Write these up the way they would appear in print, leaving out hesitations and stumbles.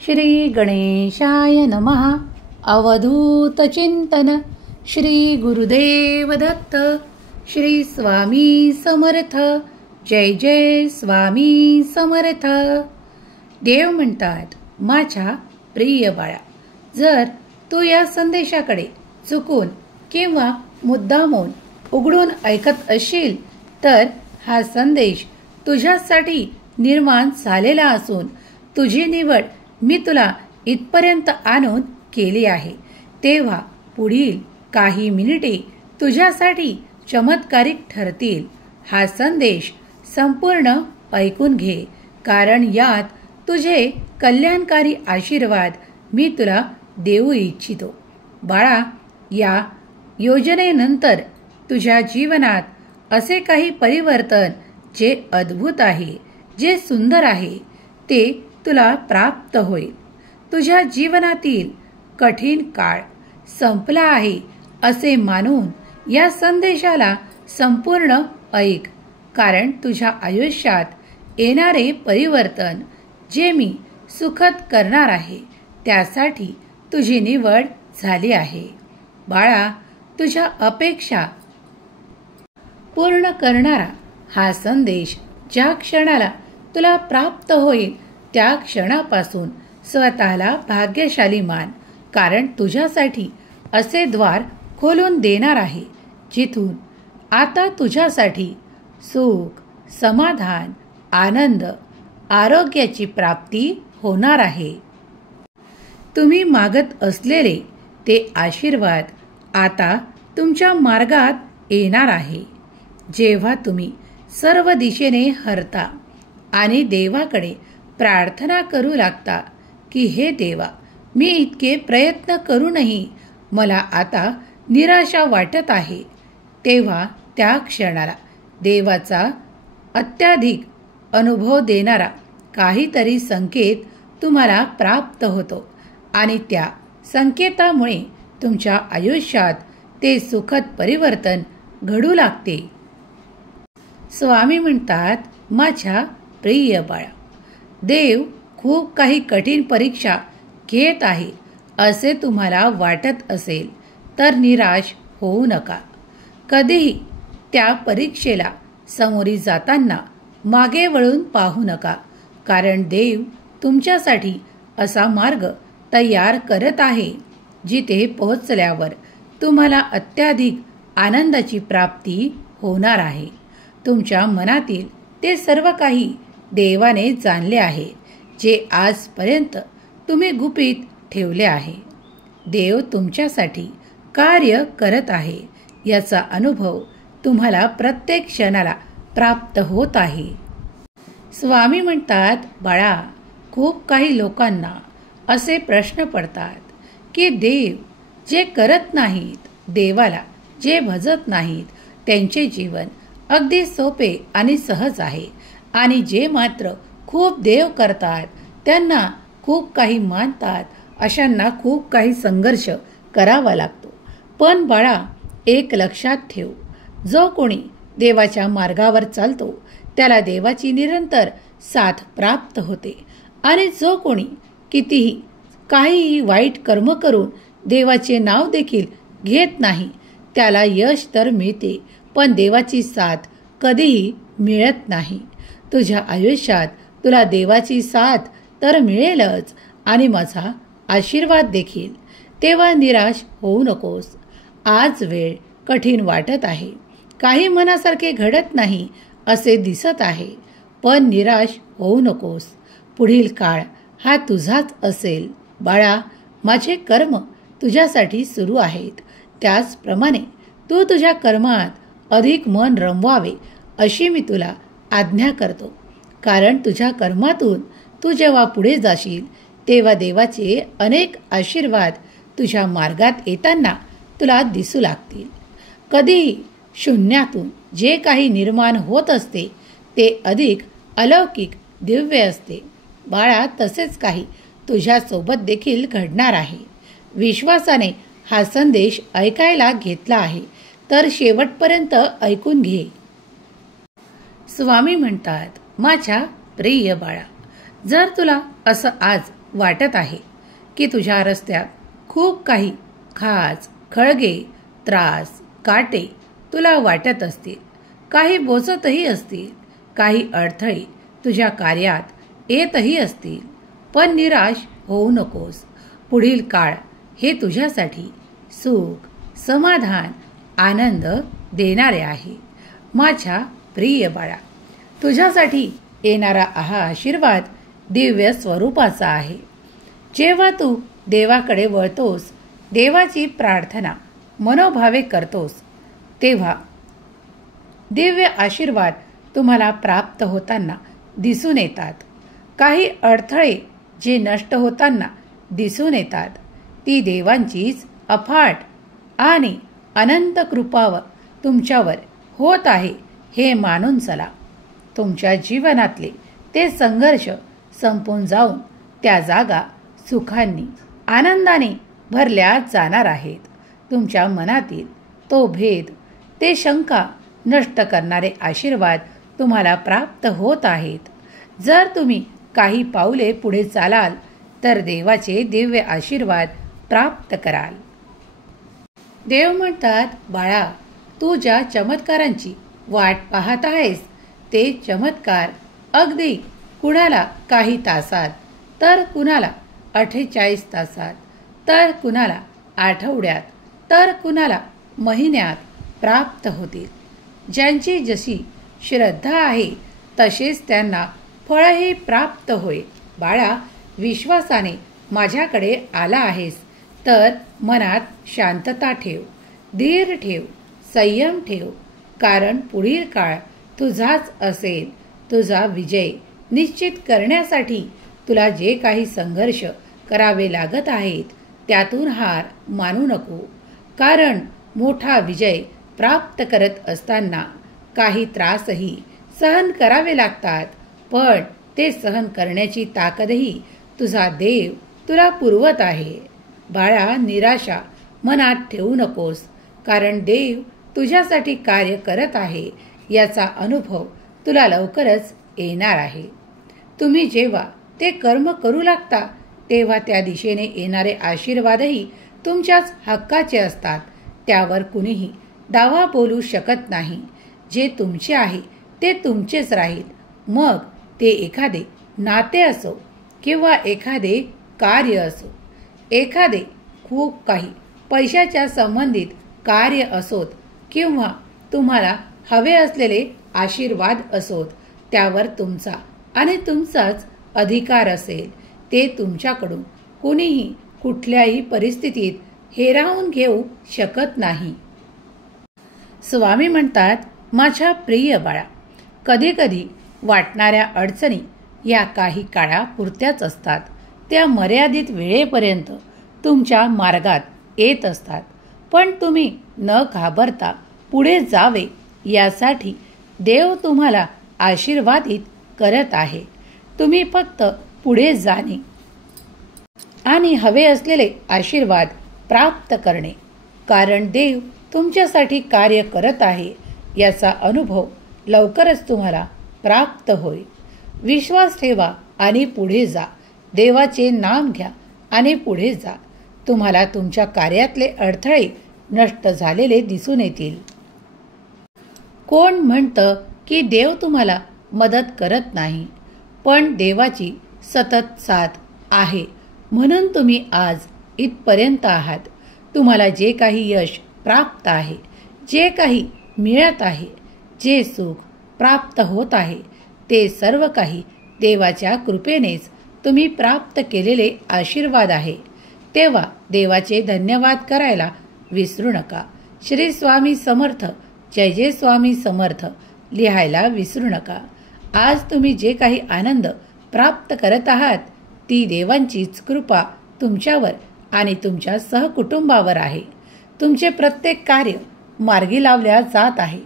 श्री गणेशाय नमः. अवधूत चिंतन. श्री गुरुदेव दत्त. श्री स्वामी समर्थ. जय जय स्वामी समर्थ. देव म्हणतात, माझ्या प्रिय बाळा, जर तू या संदेशाकडे चुकून किंवा मुद्दामून उघडून ऐकत असशील तर हा संदेश तुझ्यासाठी निर्माण झालेला असून तुझी निवड मी तुला इथपर्यंत आणून केली आहे. तेव्हा पुढील काही मिनिटे तुझ्यासाठी चमत्कारिक ठरतील. हा संदेश संपूर्ण ऐकून घे, कारण यात तुझे कल्याणकारी आशीर्वाद मी तुला देऊ इच्छितो. बाळा, या योजनेनंतर तुझ्या जीवनात असे काही परिवर्तन जे अद्भुत आहे, जे सुंदर आहे, ते तुला प्राप्त होईल. तुझ्या जीवनातील कठीण काळ संपला आहे असे मानून या संदेशाला संपूर्ण ऐक, कारण तुझ्या आयुष्यात येणारे परिवर्तन जे मी सुखद करणार आहे त्यासाठी तुझी निवड झाली आहे. बाळा, तुझ्या अपेक्षा पूर्ण करणारा हा संदेश ज्या क्षणाला तुला प्राप्त होईल त्या क्षणापासून स्वतःला भाग्यशाली मान, कारण तुझ्यासाठी असे द्वार खोलून देणार आहे जिथून आता तुझ्यासाठी सुख, समाधान, आनंद, आरोग्याची प्राप्ती होणार आहे. तुम्ही मागत असलेले ते आशीर्वाद आता तुमच्या मार्गात येणार आहे. जेव्हा तुम्ही सर्व दिशेने हरता आणि देवाकडे प्रार्थना करू लागता की हे देवा, मी इतके प्रयत्न करूनही मला आता निराशा वाटत आहे, तेव्हा त्या क्षणाला देवाचा अत्याधिक अनुभव देणारा काहीतरी संकेत तुम्हाला प्राप्त होतो आणि त्या संकेतामुळे तुमच्या आयुष्यात ते सुखद परिवर्तन घडू लागते. स्वामी म्हणतात, माझ्या प्रिय बाळा, देव खूप काही कठीण परीक्षा घेत आहे असे तुम्हाला वाटत असेल तर निराश होऊ नका. कधीही त्या परीक्षेला सामोरी जाताना मागे वळून पाहू नका, कारण देव तुमच्यासाठी असा मार्ग तयार करत आहे जिथे पोहोचल्यावर तुम्हाला अत्याधिक आनंदाची प्राप्ती होणार आहे. तुमच्या मनातील ते सर्व काही देवाने जाणले आहे जे आजपर्यंत तुम्ही गुपित ठेवले आहे. देव तुमच्यासाठी कार्य करत आहे याचा अनुभव तुम्हाला प्रत्येक क्षणाला प्राप्त होत आहे. स्वामी म्हणतात, बाळा, खूप काही लोकांना असे प्रश्न पडतात की देव जे करत नाहीत, देवाला जे भजत नाहीत, त्यांचे जीवन अगदी सोपे आणि सहज आहे, आणि जे मात्र खूप देव करतात, त्यांना खूप काही मानतात, अशांना खूप काही संघर्ष करावा लागतो. पण बाळा, एक लक्षात ठेव, जो कोणी देवाच्या मार्गावर चालतो त्याला देवाची निरंतर साथ प्राप्त होते, आणि जो कोणी कितीही काहीही वाईट कर्म करून देवाचे नाव देखील घेत नाही त्याला यश तर मिळते, पण देवाची साथ कधीही मिळत नाही. तुझ्या आयुष्यात तुला देवाची साथ तर मिळेलच आणि माझा आशीर्वाद देखील. तेव्हा निराश होऊ नकोस. आज वेळ कठीण वाटत आहे, काही मनासारखे घडत नाही असे दिसत आहे, पण निराश होऊ नकोस. पुढील काळ हा तुझाच असेल. बाळा, माझे कर्म तुझ्यासाठी सुरू आहेत, त्याचप्रमाणे तू तुझ्या कर्मात अधिक मन रमवावे अशी मी तुला आज्ञा करतो, कारण तुझ्या कर्मातून तू जेव्हा पुढे जाशील तेव्हा देवाचे अनेक आशीर्वाद तुझ्या मार्गात येताना तुला दिसू लागतील. कधीही शून्यातून जे काही निर्माण होत असते ते अधिक अलौकिक दिव्य असते. बाळा, तसेच काही तुझ्यासोबत देखील घडणार आहे. विश्वासाने हा संदेश ऐकायला घेतला आहे तर शेवटपर्यंत ऐकून घे. स्वामी म्हणतात, माझ्या प्रिय बाळा, जर तुला असं आज वाटत आहे की तुझ्या रस्त्यात खूप काही खाच, खळगे, त्रास, काटे तुला वाटत असतील, काही बोचतही असतील, काही अडथळे तुझ्या कार्यात येतही असतील, पण निराश होऊ नकोस. पुढील काळ हे तुझ्यासाठी सुख, समाधान, आनंद देणारे आहे. माझ्या प्रिय बाळा, तुझ्यासाठी येणारा हा आशीर्वाद दिव्य स्वरूपाचा आहे. जेव्हा तू देवाकडे वळतोस, देवाची प्रार्थना मनोभावे करतोस, तेव्हा दिव्य आशीर्वाद तुम्हाला प्राप्त होताना दिसून येतात. काही अडथळे जे नष्ट होताना दिसून येतात, ती देवांचीच अफाट आणि अनंत कृपा तुमच्यावर होत आहे हे मानून चला. तुमच्या जीवनातले ते संघर्ष संपून जाऊन त्या जागा सुखांनी, आनंदाने भरल्या जाणार आहेत. तुमच्या मनातील तो भेद, ते शंका नष्ट करणारे आशीर्वाद तुम्हाला प्राप्त होत आहेत. जर तुम्ही काही पाऊले पुढे चालाल तर देवाचे दिव्य आशीर्वाद प्राप्त कराल. देव म्हणतात, बाळा, तू ज्या चमत्कारांची वाट पाहत आहेस ते चमत्कार अगदी कुणाला काही तासात, तर कुणाला 48 तासात, तर कुणाला आठवड्यात, तर कुणाला महिन्यात प्राप्त होतील. ज्यांची जशी श्रद्धा आहे तसेच त्यांना फळही प्राप्त होईल. बाळा, विश्वासाने माझ्याकडे आला आहेस तर मनात शांतता ठेव, धीर ठेव, संयम ठेव, कारण पुढील काळ तुझाच असेल. तुझा विजय निश्चित करण्यासाठी तुला जे काही संघर्ष करावे लागत आहेत त्यातून हार मानू नको, कारण मोठा विजय प्राप्त करत असताना काही त्रासही सहन करावे लागतात, पण ते सहन करण्याची ताकदही तुझा देव तुला पुरवत आहे. बाळा, निराशा मनात ठेवू नकोस, कारण देव तुझ्यासाठी कार्य करत आहे याचा अनुभव तुला लवकरच येणार आहे. तुम्ही जेव्हा ते कर्म करू लागता तेव्हा त्या दिशेने येणारे आशीर्वादही तुमच्याच हक्काचे असतात. त्यावर कुणीही दावा बोलू शकत नाही. जे तुमचे आहे ते तुमचेच राहील. मग ते एखादे नाते असो किंवा एखादे कार्य असो, एखादे खूप काही पैशाच्या संबंधित कार्य असोत किंवा तुम्हाला हवे असलेले आशीर्वाद असोत, त्यावर तुमचा आणि तुमचाच अधिकार असेल. ते तुमच्याकडून कुणीही कुठल्याही परिस्थितीत हिरावून घेऊ शकत नाही. स्वामी म्हणतात, माझ्या प्रिय बाळा, कधी कधी वाटणाऱ्या अडचणी या काही काळापुरत्याच असतात. त्या मर्यादित वेळेपर्यंत तुमच्या मार्गात येत असतात. पण तुम्ही न घाबरता पुढे जावे यासाठी देव तुम्हाला आशीर्वादित करत आहे. तुम्ही फक्त पुढे जाणे आणि हवे असलेले आशीर्वाद प्राप्त करणे, कारण देव तुमच्यासाठी कार्य करत आहे याचा अनुभव लवकरच तुम्हाला प्राप्त होईल. विश्वास ठेवा आणि पुढे जा. देवाचे नाम घ्या आणि पुढे जा. तुम्हाला तुमच्या कार्यातले अडथळे नष्ट झालेले दिसून येतील. कोण म्हणतं की देव तुम्हाला मदत करत नाही, पण देवाची सतत साथ आहे म्हणून तुम्ही आज इथपर्यंत आहात. तुम्हाला जे काही यश प्राप्त आहे, जे काही मिळत आहे, जे सुख प्राप्त होत आहे, ते सर्व काही देवाच्या कृपेनेच तुम्ही प्राप्त केलेले आशीर्वाद आहे. तेव्हा देवाचे धन्यवाद करायला विसरू नका. श्री स्वामी समर्थ, जय जय स्वामी समर्थ लिहायला विसरू नका. आज तुम्ही जे काही आनंद प्राप्त करत आहात ती देवांचीच कृपा तुमच्यावर आणि तुमच्या सहकुटुंबावर आहे. तुमचे प्रत्येक कार्य मार्गी लावल्या जात आहे,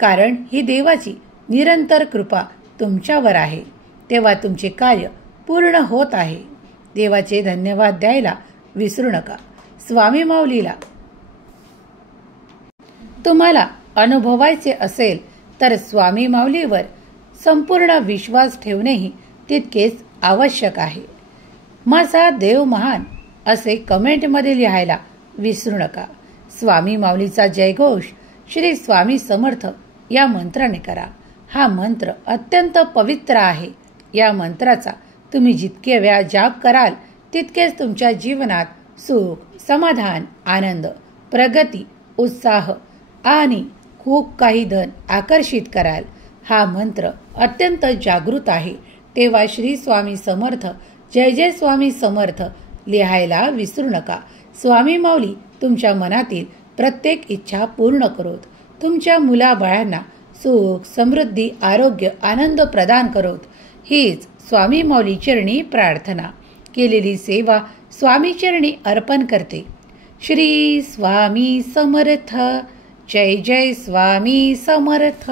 कारण ही देवाची निरंतर कृपा तुमच्यावर आहे. तेव्हा तुमचे कार्य पूर्ण होत आहे. देवाचे धन्यवाद द्यायला विसरू नका. स्वामी माऊलीला तुम्हाला अनुभवायचे असेल तर स्वामी माऊलीवर संपूर्ण विश्वास ठेवणेही तितकेच आवश्यक आहे. माझा देव महान असे कमेंटमध्ये लिहायला विसरू नका. स्वामी माऊलीचा जयघोष श्री स्वामी समर्थ या मंत्राने करा. हा मंत्र अत्यंत पवित्र आहे. या मंत्राचा तुम्ही जितके वेळा जाप कराल तितकेच तुमच्या जीवनात सुख, समाधान, आनंद, प्रगती, उत्साह आणि खूप काही धन आकर्षित कराल. हा मंत्र अत्यंत जागृत आहे. तेव्हा श्री स्वामी समर्थ, जय जय स्वामी समर्थ लिहायला विसरू नका. स्वामी माऊली तुमच्या मनातील प्रत्येक इच्छा पूर्ण करोत. तुमच्या मुलाबाळांना सुख, समृद्धी, आरोग्य, आनंद प्रदान करोत. हीच स्वामी माऊली चरणी प्रार्थना. केलेली सेवा स्वामी चरणी अर्पण करते. श्री स्वामी समर्थ. जय जय स्वामी समर्थ.